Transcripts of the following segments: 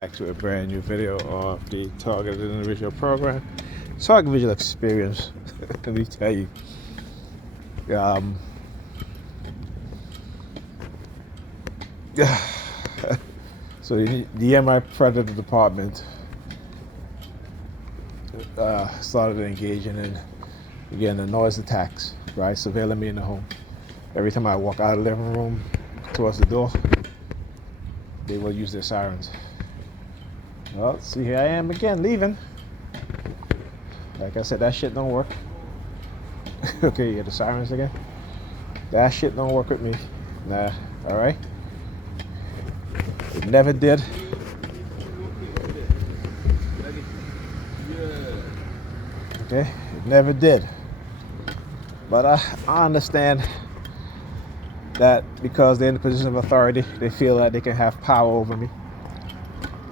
Back to a brand new video of the targeted individual program. Target visual experience. Let me tell you. Um, so the NY Predators Department started engaging in, again, the noise attacks, right? Surveilling me in the home. Every time I walk out of the living room towards the door, they will use their sirens. Well, see, here I am again, leaving. Like I said, that shit don't work. Okay, you hear the sirens again? That shit don't work with me. Nah, alright? It never did. Okay, it never did. But I understand that because they're in a position of authority, they feel that they can have power over me.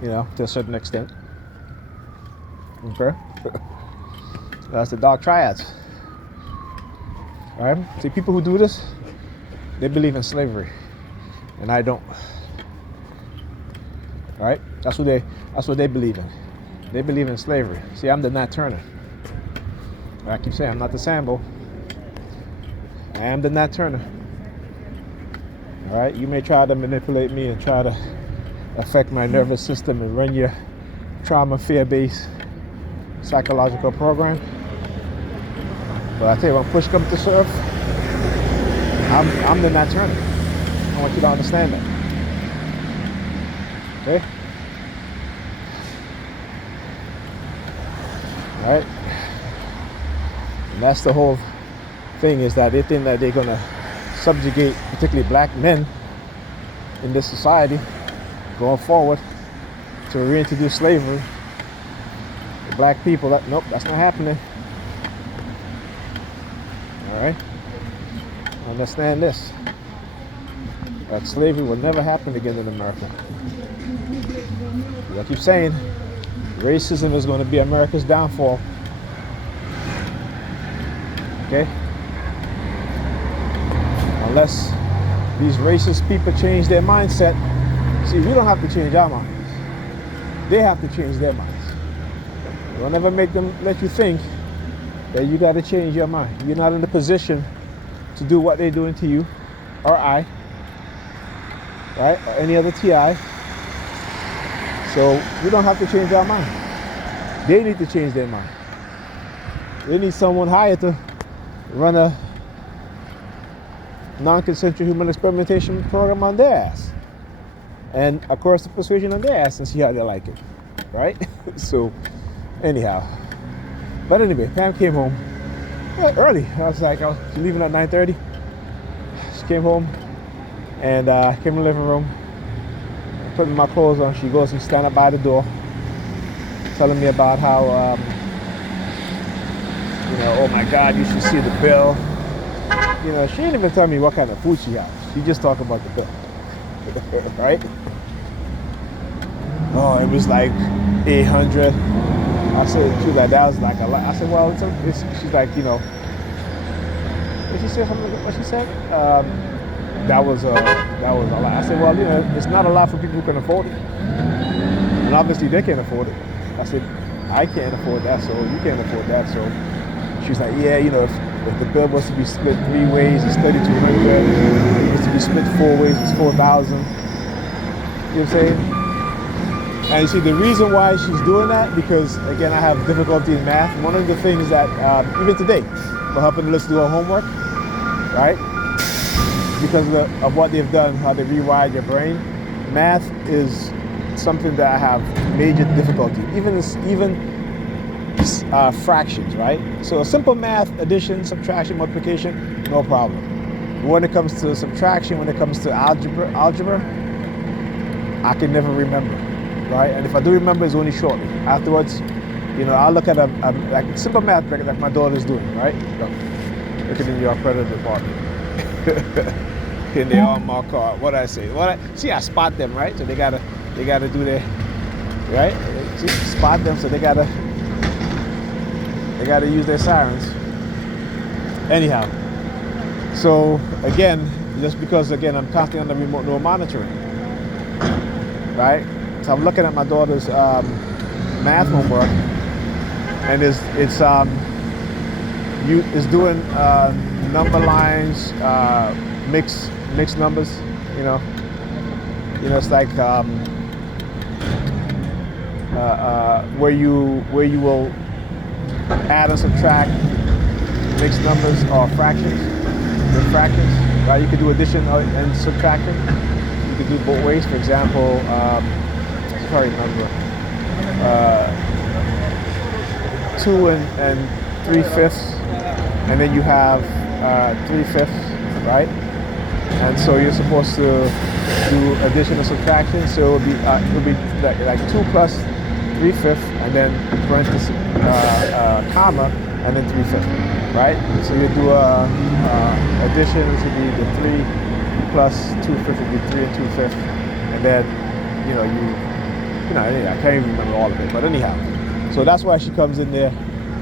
You know, to a certain extent. Okay? That's the dark triads. Right? See, people who do this, they believe in slavery. And I don't. Right? That's what they believe in. They believe in slavery. See, I'm the Nat Turner. I keep saying I'm not the Sambo. I am the Nat Turner. Alright? You may try to manipulate me and try to affect my nervous system and run your trauma fear-based psychological program. But I tell you, when push comes to shove, I'm the Nat Turner. I want you to understand that. Okay? Alright? And that's the whole thing, is that they think that they're gonna subjugate particularly black men in this society going forward to reintroduce slavery to black people. Nope, that's not happening. Alright? Understand this. That slavery will never happen again in America. I keep saying, racism is going to be America's downfall. Okay? Unless these racist people change their mindset. See, we don't have to change our minds. They have to change their minds. Don't ever make them let you think that you got to change your mind. You're not in the position to do what they're doing to you, or I, right, or any other TI. So we don't have to change our mind. They need to change their mind. They need someone hired to run a non-consensual human experimentation program on their ass. And of course the persuasion on their ass and see how they like it, right? So anyhow, but anyway, Pam came home early. I was like, she's leaving at 9:30. She came home and came in the living room, putting my clothes on. She goes and stand up by the door, telling me about how, oh my God, you should see the bill. You know, she didn't even tell me what kind of food she has. She just talked about the bill. Right? Oh, it was like 800. I said, she was like, that was like a lot. I said, well, she's like, did she say something? What she said? That was a lot. I said, well, it's not a lot for people who can afford it, and obviously they can't afford it. I said, I can't afford that, so you can't afford that. So she's like, yeah, if the bill was to be split 3 ways, it's 3,200. If it was to be split 4 ways, it's 4,000. You know what I'm saying? And you see, the reason why she's doing that, because again, I have difficulty in math. One of the things that, even today, we're helping Liz do her homework, right? Because of what they've done, how they rewired your brain. Math is something that I have major difficulty, even fractions, right? So simple math, addition, subtraction, multiplication, no problem. But when it comes to subtraction, when it comes to algebra, I can never remember, right? And if I do remember, it's only shortly. Afterwards, I'll look at like simple math like my daughter's doing, right? Look at the NY Predators Dept. In their Hallmark card. What I say? See, I spot them, right? So they gotta do their, right? See, spot them, so they gotta use their sirens. Anyhow, so again, just because I'm constantly on the remote monitoring, right? So I'm looking at my daughter's math homework, and it's doing number lines, mixed numbers. It's like where you will add and subtract mixed numbers or fractions with fractions. Right? You could do addition and subtraction. You could do both ways. For example, sorry, number 2 and 3/5, and then you have 3/5, right? And so you're supposed to do addition and subtraction. So it'll be like 2 plus 3/5, and then parenthesis, comma, and then 3/5, right? So you do addition, which would be the 3 plus 2/5 would be 3 and 2/5, and then I can't even remember all of it, but anyhow, so that's why she comes in there,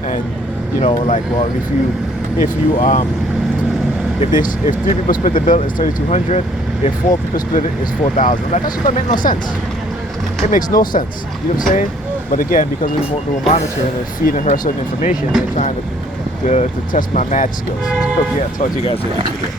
and like, well, if 3 people split the bill, it's $3,200. If 4 people split it, it's $4,000. Like, that shit don't make no sense. It makes no sense. You know what I'm saying? But again, because we won't do a monitoring and feeding her certain information, they're trying to test my math skills. Okay, I'll talk to you guys in the next video.